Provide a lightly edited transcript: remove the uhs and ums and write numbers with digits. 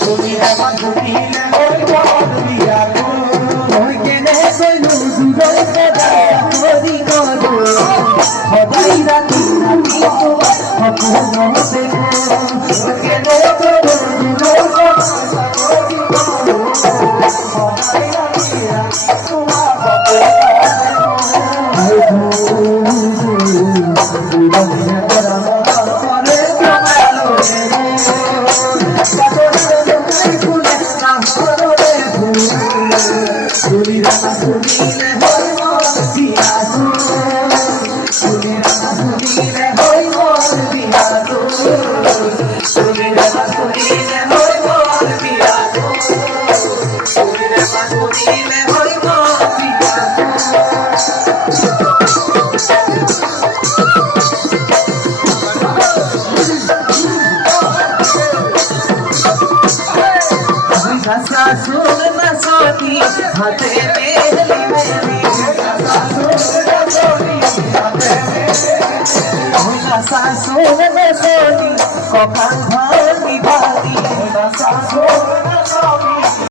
তুমি আমার ঘুরিলে ওই বল দিয়া গো ওই কেনে কইলু দুরই কাদা করি গো সদাই রাতি রাতি তোমার স্বপ্ন দেখো কেনে কইলু দুরই কাদা করি গো সদাই রাতি রাতি তোমার सासुर न सोनी हाथे मेरी मेरी सासुर न सोनी कपाल भारी भारी सासुर न सोनी